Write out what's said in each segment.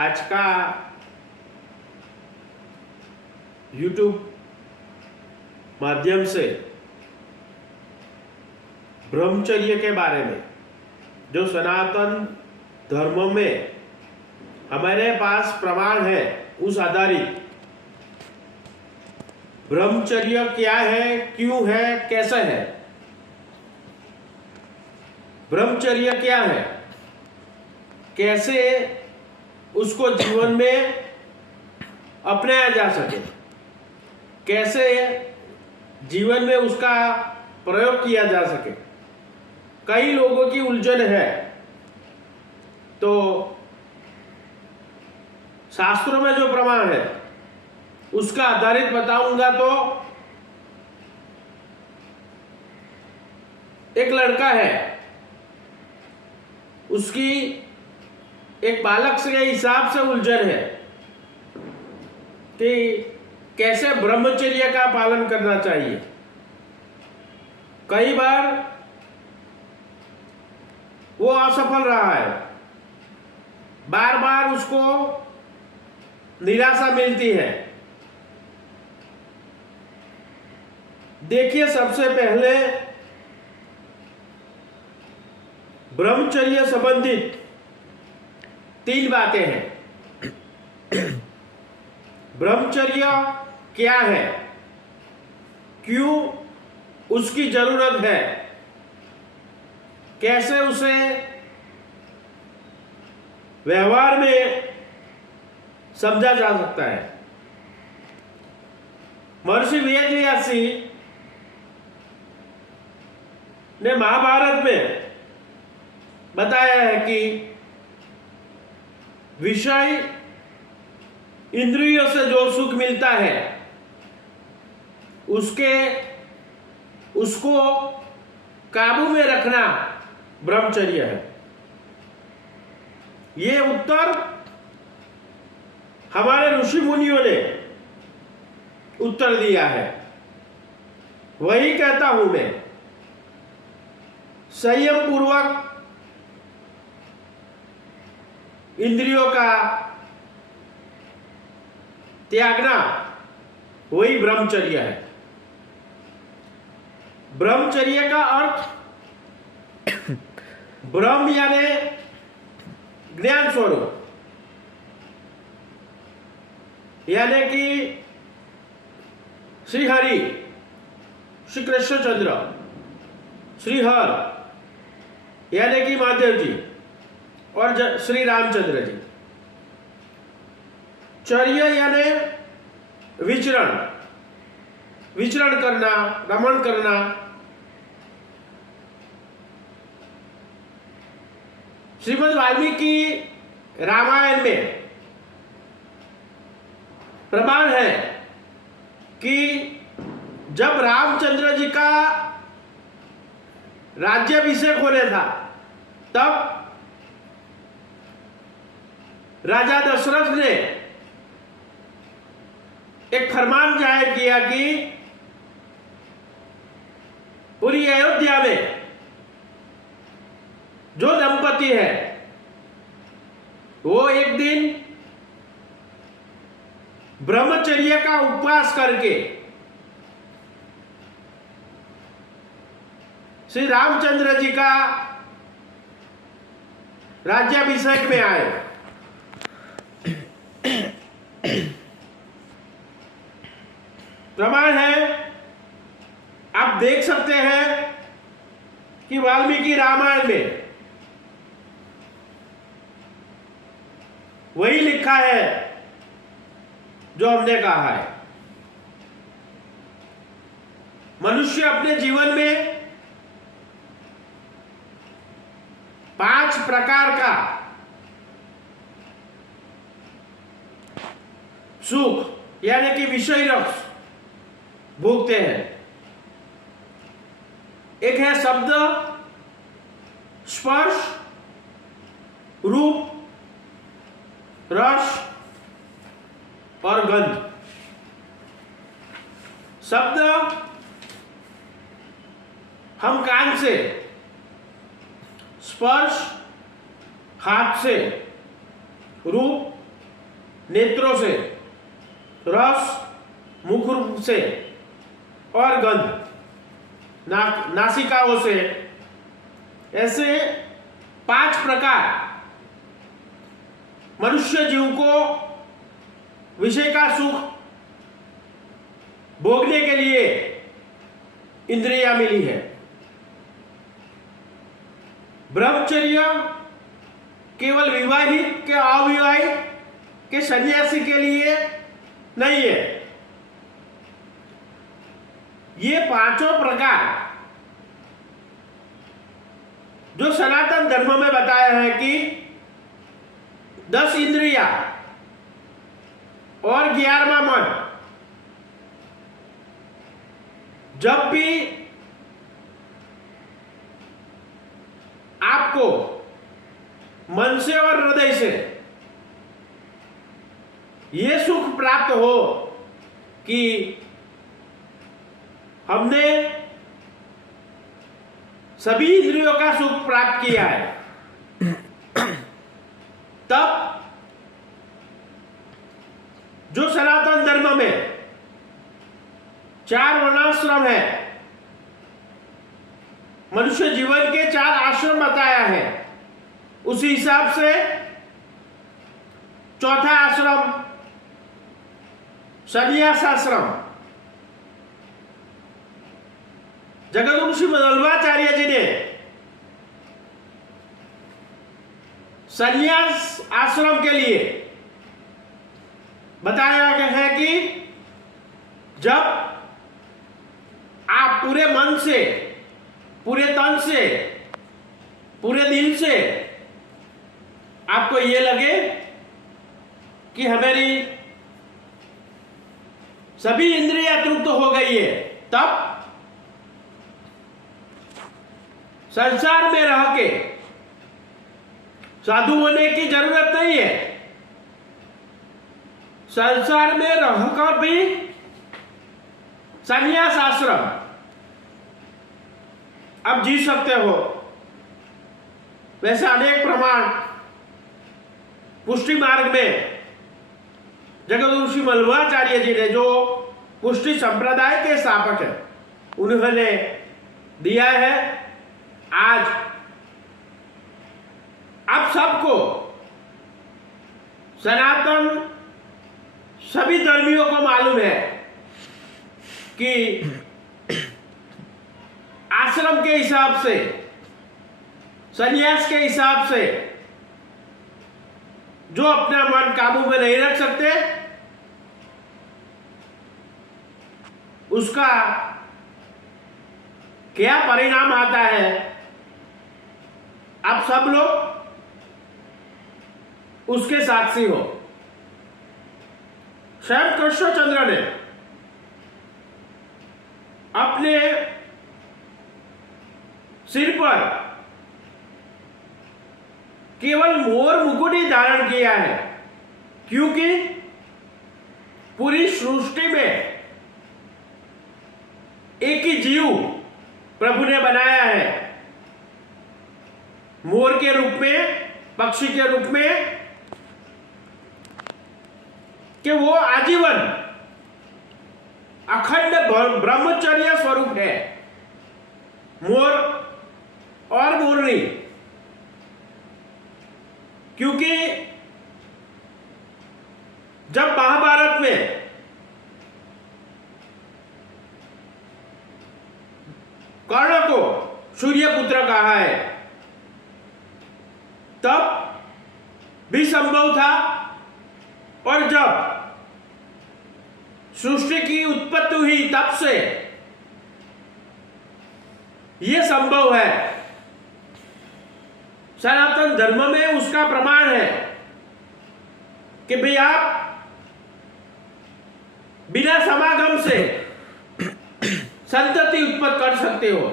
आज का YouTube माध्यम से ब्रह्मचर्य के बारे में, जो सनातन धर्म में हमारे पास प्रमाण है, उस आधारित ब्रह्मचर्य क्या है, क्यों है, कैसे है, ब्रह्मचर्य क्या है, कैसे उसको जीवन में अपनाया जा सके, कैसे जीवन में उसका प्रयोग किया जा सके। कई लोगों की उलझन है, तो शास्त्रों में जो प्रमाण है उसका आधारित बताऊंगा। तो एक लड़का है, उसकी एक बालक से हिसाब से उलझन है कि कैसे ब्रह्मचर्य का पालन करना चाहिए। कई बार वो असफल रहा है, बार बार उसको निराशा मिलती है। देखिए, सबसे पहले ब्रह्मचर्य संबंधित 3 बातें हैं। ब्रह्मचर्य क्या है, क्यों उसकी जरूरत है, कैसे उसे व्यवहार में समझा जा सकता है। महर्षि वेदव्यासी ने महाभारत में बताया है कि विषय इंद्रियों से जो सुख मिलता है उसको काबू में रखना ब्रह्मचर्य है। ये उत्तर हमारे ऋषि मुनियों ने उत्तर दिया है। वही कहता हूं मैं, संयम पूर्वक इंद्रियों का त्यागना वही ब्रह्मचर्य है। ब्रह्मचर्य का अर्थ ब्रह्म यानी ज्ञान स्वरूप, यानी कि श्री हरि, श्री कृष्णचंद्र, श्री हर यानी कि महादेव जी और श्री रामचंद्र जी। चर्य यानी विचरण करना, रमण करना। श्रीमद् वाल्मीकि रामायण में प्रमाण है कि जब रामचंद्र जी का राज्याभिषेक होने था, तब राजा दशरथ ने एक फरमान जाहिर किया कि पूरी अयोध्या में जो दंपति है वो एक दिन ब्रह्मचर्य का उपवास करके श्री रामचंद्र जी का राज्याभिषेक में आए। प्रमाण है, आप देख सकते हैं कि वाल्मीकि रामायण में वही लिखा है जो हमने कहा है। मनुष्य अपने जीवन में 5 प्रकार का सुख यानी कि विषय रस भोगते हैं। एक है शब्द, स्पर्श, रूप, रस और गंध। शब्द हम कान से, स्पर्श हाथ से, रूप नेत्रों से, रस मुख से और गंध नासिकाओं से, ऐसे 5 प्रकार मनुष्य जीव को विषय का सुख भोगने के लिए इंद्रियां मिली है। ब्रह्मचर्य केवल विवाहित के अविवाहित के सन्यासी के लिए नहीं है। ये 5 प्रकार जो सनातन धर्म में बताया है कि 10 इंद्रिया और 11वां मन, जब भी आपको मन से और हृदय से ये सुख प्राप्त हो कि हमने सभी इंद्रियों का सुख प्राप्त किया है, तब जो सनातन धर्म में 4 वर्णाश्रम है, मनुष्य जीवन के 4 आश्रम बताया है, उसी हिसाब से चौथा आश्रम संन्यास आश्रम जगत ऋषि मध्वाचार्य जी ने संन्यास आश्रम के लिए बताया गया है कि जब आप पूरे मन से, पूरे तन से, पूरे दिल से आपको ये लगे कि हमारी सभी इंद्रियां तृप्त हो गई है, तब संसार में रह के साधु होने की जरूरत नहीं है। संसार में रहकर भी संन्यास आश्रम आप जी सकते हो। वैसे अनेक प्रमाण पुष्टि मार्ग में जगत ऋषि मध्वाचार्य जी ने, जो पुष्टि संप्रदाय के स्थापक है, उन्होंने दिया है। आज आप सबको, सनातन सभी धर्मियों को मालूम है कि आश्रम के हिसाब से, संन्यास के हिसाब से जो अपना मन काबू में नहीं रख सकते, उसका क्या परिणाम आता है, आप सब लोग उसके साक्षी हो। स्वयं कृष्णचंद्र ने अपने सिर पर केवल मोर मुकुट ही धारण किया है, क्योंकि पूरी सृष्टि में एक ही जीव प्रभु ने बनाया है, मोर के रूप में, पक्षी के रूप में, कि वो आजीवन अखंड ब्रह्मचर्य स्वरूप है, मोर और मोरनी। क्योंकि जब महाभारत में कर्ण को सूर्यपुत्र कहा है, तब भी संभव था, और जब सृष्टि की उत्पत्ति हुई तब से यह संभव है। सनातन धर्म में उसका प्रमाण है कि भाई आप बिना समागम से संतति उत्पन्न कर सकते हो।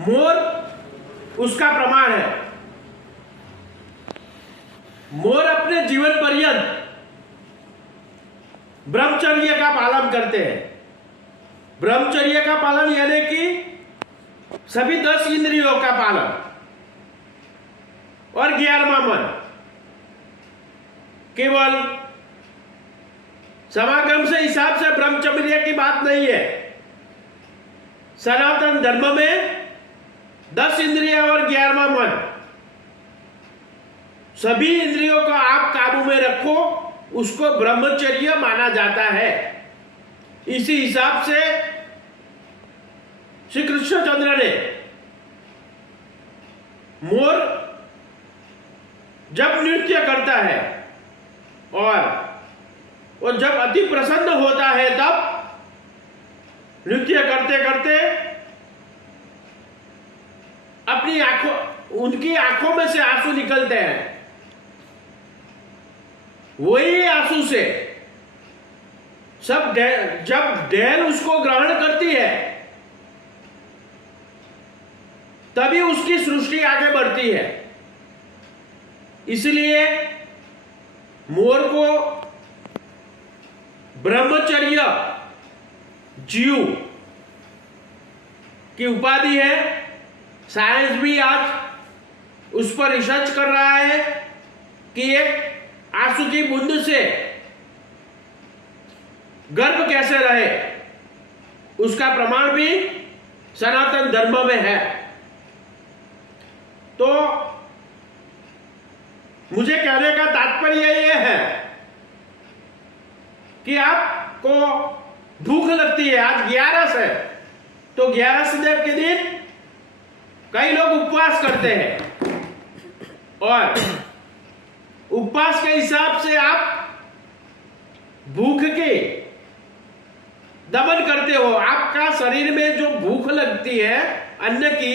मोर उसका प्रमाण है। मोर अपने जीवन पर्यंत ब्रह्मचर्य का पालन करते हैं। ब्रह्मचर्य का पालन यानी कि सभी 10 इंद्रियों का पालन और 11वां मन, केवल समागम से हिसाब से ब्रह्मचर्य की बात नहीं है। सनातन धर्म में 10 इंद्रिया और 11वां मन, सभी इंद्रियों को आप काबू में रखो, उसको ब्रह्मचर्य माना जाता है। इसी हिसाब से श्री कृष्णचंद्र ने मोर जब नृत्य करता है और वो जब अति प्रसन्न होता है तब नृत्य करते करते अपनी आंखों, उनकी आंखों में से आंसू निकलते हैं। वही आंसू से जब डेल उसको ग्रहण करती है तभी उसकी सृष्टि आगे बढ़ती है। इसलिए मोर को ब्रह्मचर्य जीव की उपाधि है। साइंस भी आज उस पर रिसर्च कर रहा है कि एक आंसू की बूंद से गर्भ कैसे रहे, उसका प्रमाण भी सनातन धर्म में है। तो मुझे कहने का तात्पर्य यह है कि आपको भूख लगती है, आज 11 है तो 11 देव के दिन कई लोग उपवास करते हैं और उपवास के हिसाब से आप भूख के दमन करते हो। आपका शरीर में जो भूख लगती है अन्न की,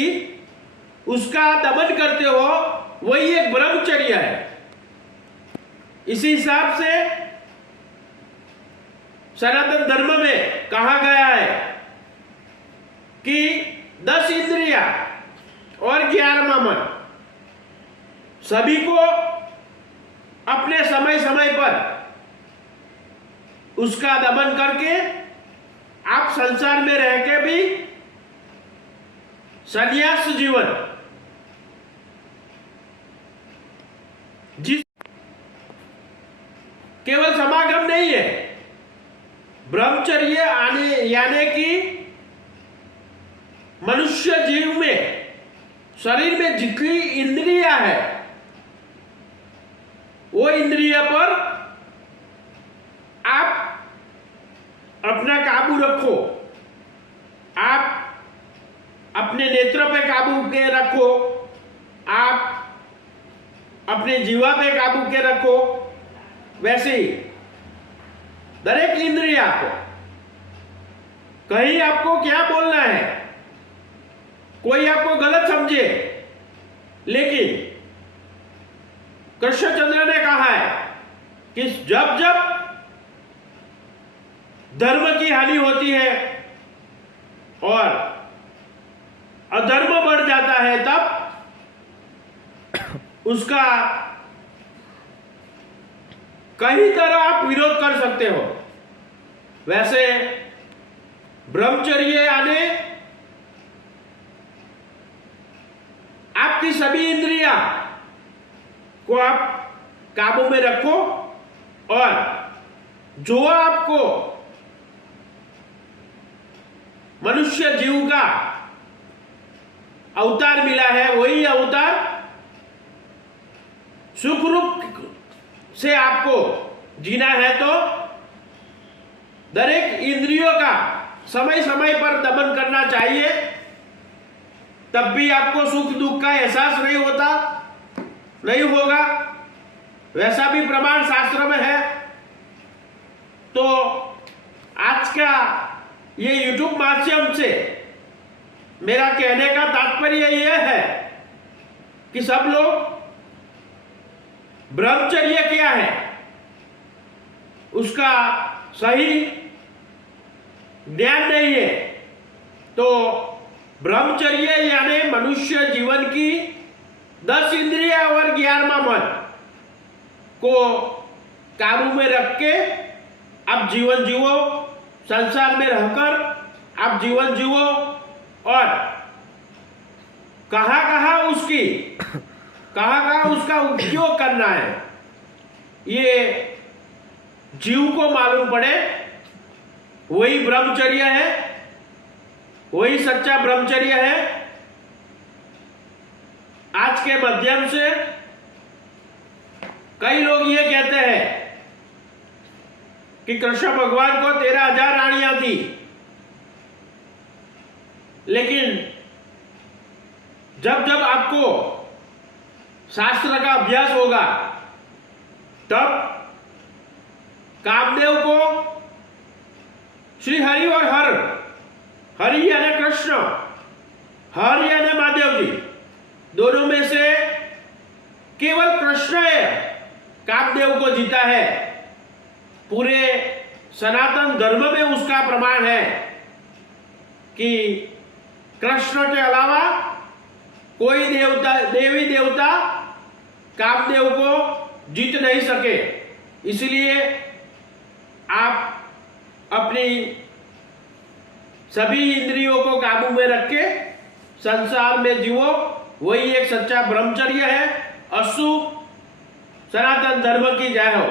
उसका दमन करते हो, वही एक ब्रह्मचर्य है। इसी हिसाब से सनातन धर्म में कहा गया है कि 10 इंद्रिया और 11वां मन, सभी को अपने समय समय पर उसका दमन करके आप संसार में रह के भी संन्यास जीवन, जिस केवल समागम नहीं है, ब्रह्मचर्य आने यानी कि मनुष्य जीव में शरीर में जितनी इंद्रिया है वो इंद्रिया पर आप अपना काबू रखो। आप अपने नेत्र पे काबू के रखो, आप अपने जीवा पे काबू के रखो। वैसे ही दरेक इंद्रिया को कहीं आपको क्या बोलना है, कोई आपको गलत समझे, लेकिन कृष्णचंद्र ने कहा है कि जब जब धर्म की हानि होती है और अधर्म बढ़ जाता है तब उसका कई तरह आप विरोध कर सकते हो। वैसे ब्रह्मचर्य यानी आपकी सभी इंद्रियां को आप काबू में रखो और जो आपको मनुष्य जीव का अवतार मिला है वही अवतार सुख रूप से आपको जीना है। तो दरेक इंद्रियों का समय समय पर दमन करना चाहिए, तब भी आपको सुख दुख का एहसास नहीं होगा। वैसा भी प्रमाण शास्त्र में है। तो आज का ये YouTube माध्यम से मेरा कहने का तात्पर्य यह है कि सब लोग ब्रह्मचर्य क्या है उसका सही ज्ञान नहीं है। तो ब्रह्मचर्य यानी मनुष्य जीवन की 10 इंद्रिया और 11वां मन को काबू में रख के आप जीवन जीवो, संसार में रहकर आप जीवन जीवो और कहाँ कहाँ उसका उपयोग करना है ये जीव को मालूम पड़े, वही ब्रह्मचर्य है, वही सच्चा ब्रह्मचर्य है। आज के माध्यम से कई लोग ये कहते हैं कि कृष्ण भगवान को 13,000 रानियां थी, लेकिन जब जब आपको शास्त्र का अभ्यास होगा तब कामदेव को श्री हरि और हरि यानी कृष्ण, हर यानी महादेव जी, दोनों में से केवल कृष्ण है कामदेव को जीता है। पूरे सनातन धर्म में उसका प्रमाण है कि कृष्ण के अलावा कोई देवी देवता कामदेव को जीत नहीं सके। इसलिए आप अपनी सभी इंद्रियों को काबू में रख के संसार में जीवो, वही एक सच्चा ब्रह्मचर्य है। अस्तु, सनातन धर्म की जय हो।